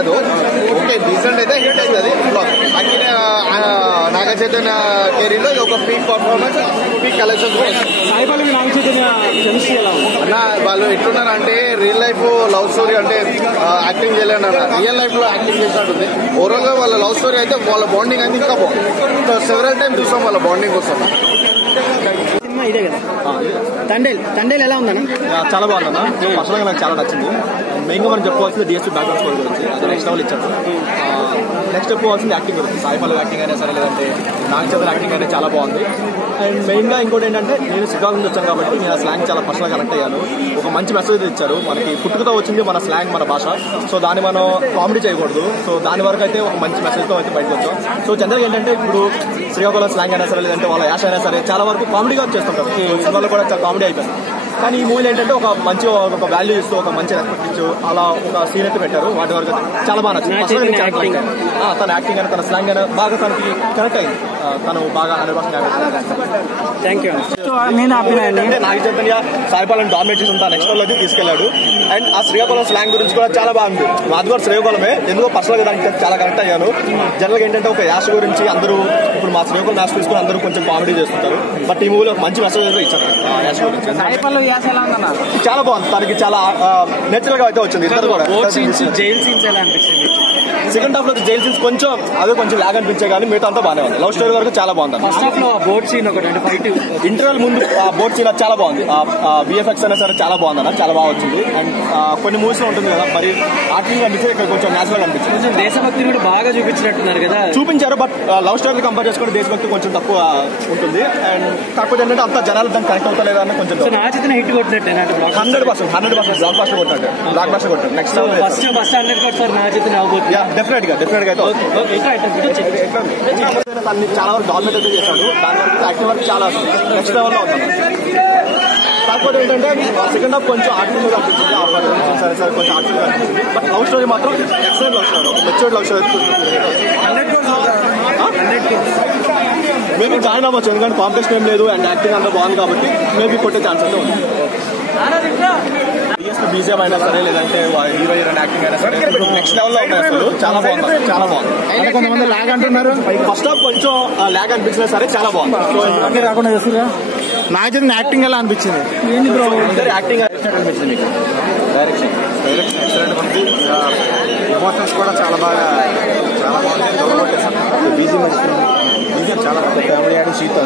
కాదు, okay decent అయితే hit అవుతుంది. అక్కినే నాగ చైతన్య కెరీర్లో ఇది ఒక పీక్ పర్ఫార్మెన్స్, పీక్ కలెక్షన్స్ కూడా. సాయిబాబు నాగ చైతన్య కెమిస్ట్రీ ఎలా అన్న వాళ్ళు ఎట్లున్నారు అంటే రియల్ లైఫ్ లవ్ స్టోరీ అంటే యాక్టింగ్ చేయలేను అన్న, రియల్ లైఫ్ లో యాక్టింగ్ చేసినట్టుంది. ఓవరాల్ గా వాళ్ళ లవ్ స్టోరీ అయితే వాళ్ళ బాండింగ్ అయితే ఇంకా బాగుంది. సెవెరల్ టైం చూసాం వాళ్ళ బాండింగ్ కోసం. సినిమా ఇదే కదా తండేల్ ఎలా ఉందన్న? చాలా బాగుందన్న. పర్సనల్గా నాకు చాలా నచ్చింది. మెయిన్గా మనం చెప్పుకోవాల్సింది డిఎస్పీ బ్యాక్గ్రౌండ్ స్కోర్ గురించి, అది నెక్స్ట్ లెవెల్ ఇచ్చాడు. నెక్స్ట్ చెప్పుకోవాల్సింది యాక్టింగ్ గురించి. సాయిబాబు యాక్టింగ్ అయినా సరే, లేదంటే నాగ చైతన్య యాక్టింగ్ అయినా చాలా బాగుంది. అండ్ మెయిన్గా ఇంకోటి ఏంటంటే నేను శ్రీకాకుళం నుంచి వచ్చాను కాబట్టి నేను ఆ స్లాంగ్ చాలా పర్సనల్గా కనెక్ట్ అయ్యాను. ఒక మంచి మెసేజ్ ఇచ్చారు. మనకి పుట్టుకతో వచ్చింది మన స్లాంగ్, మన భాష. సో దాన్ని మనం కామెడీ చేయకూడదు. సో దాని వరకు అయితే ఒక మంచి మెసేజ్తో అయితే బయటకు వచ్చాం. సో జనరల్గా ఏంటంటే ఇప్పుడు శ్రీకాకుళం స్లాంగ్ అయినా సరే, లేదంటే వాళ్ళ యాష అయినా సరే చాలా వరకు కామెడీగా చేస్తుంటారు. సినిమాలో కూడా చాలా కామెడీ అయిపోయింది. కానీ ఈ మూవీలో ఏంటంటే ఒక మంచి ఒక వాల్యూ ఇస్తూ, ఒక మంచి రెస్పెక్ట్ ఇచ్చు అలా ఒక సీన్ అయితే పెట్టారు. వాటి వరకు చాలా బాగా నచ్చింది. తన యాక్టింగ్ అయినా తన స్లాంగ్ అయినా బాగా తనకి కనెక్ట్ అయింది. తను బాగా థ్యాంక్ యూ. నేను అంటే నాగ చైతన్య సాయిబాబుని డామినేట్ చేసి నెక్స్ట్ లెవెల్ అయితే తీసుకెళ్లాడు. అండ్ ఆ శ్రీకాకుళం స్లాంగ్ గురించి కూడా చాలా బాగుంది. మాది కూడా శ్రీకాకుళమే, ఎందుకో పర్సనల్గా దానికి చాలా కనెక్ట్ అయ్యాను. జనరల్గా ఏంటంటే ఒక యాష గురించి అందరూ ఇప్పుడు మా శ్రీకాకుళం యాష తీసుకుని అందరూ కొంచెం కామెడీ చేస్తుంటారు. బట్ ఈ మూవీలో ఒక మంచి మెసేజ్ అయితే ఇచ్చారు యాష గురించి. చాలా బాగుంది. తనకి చాలా నేచురల్ గా అయితే వచ్చింది. ఇద్దరు కూడా జైల్ సీన్స్ ఎలా అనిపించింది? సెకండ్ హాఫ్ లో జైల్ సీన్స్ కొంచెం అదే కొంచెం లాగ్ అనిపించే కానీ మిగతా అంతా బాగానే ఉంది. లవ్ స్టోరీ వరకు చాలా బాగుంది. ఫస్ట్ హాఫ్ లో బోట్ సీన్ ఒకటి ఫైట్ ఇంటర్వెల్ ముందు ఆ బోట్ సీన్ చాలా బాగుంది. విఎఫ్ఎక్స్ అయినా సరే చాలా బాగుంది అన్న, చాలా బాగా వచ్చింది. అండ్ కొన్ని మూవీస్ లో ఉంటుంది కదా మరి ఆర్టింగ్ అనిపించింది, ఇక్కడ కొంచెం నేచురల్ అనిపించింది. కొంచెం దేశభక్తిని కూడా బాగా చూపించినట్టున్నారు కదా. చూపించారు, బట్ లవ్ స్టోరీ కంపేర్ చేసుకుంటే దేశభక్తి కొంచెం తక్కువ ఉంటుంది. అండ్ కాకపోతే ఏంటంటే అంత జనాలు దాన్ని కనెక్ట్ అవుతలేదు అన్న కొంచెం. నాచితన హిట్ కొట్టినట్టే 100% బ్లాక్ బస్టర్ కొట్టాడు. నెక్స్ట్ ఫస్ట్ 100 కొట్టారు నాచితన అవబోతుంది. డెఫినెట్ గా తన్ని చాలా వరకు డామినేట్ అయితే చేశాడు. దాని వరకు యాక్టింగ్ వరకు చాలా నెక్స్ట్ లెవెల్ లో అవుతాను. కాకపోతే ఏంటంటే సెకండ్ హాఫ్ కొంచెం ఆర్టిఫిషియల్ గా అనిపించింది. సరే సరే కొంచెం ఆర్టిఫిషియల్ గా అనిపించింది. బట్ లవ్ స్టోరీ మాత్రం excellent love story, matured love story. Maybe join అవ్వచ్చు, ఎందుకంటే కాంపిటీషన్ ఏం లేదు అండ్ యాక్టింగ్ అంతా బాగుంది కాబట్టి మేబీ కొట్టే ఛాన్స్ అయితే ఉంది. బీజిఎం అయినా సరే, లేదంటే హీరో హీరోయిన్ యాక్టింగ్ అయినా సరే నెక్స్ట్ లెవెల్ లో ఉన్నాయి. అసలు చాలా బాగుంది, చాలా బాగుంది. కొంతమంది లాగ్ అంటున్నారు. ఫస్ట్ హాఫ్ కొంచెం లాగ్ అనిపించినా సరే చాలా బాగుంది. అన్ని రాకుండా చేస్తున్నా. నాగ చైతన్య యాక్టింగ్ ఎలా అనిపించింది? ఏంది బ్రో యాక్టింగ్ అనిపించింది మీకు? డైరెక్షన్ ఎక్సలెంట్ ఉంది. ఎమోషన్స్ కూడా చాలా బాగుంది. బీజిఎం చాలా బాగుంది. ఫ్యామిలీ సీత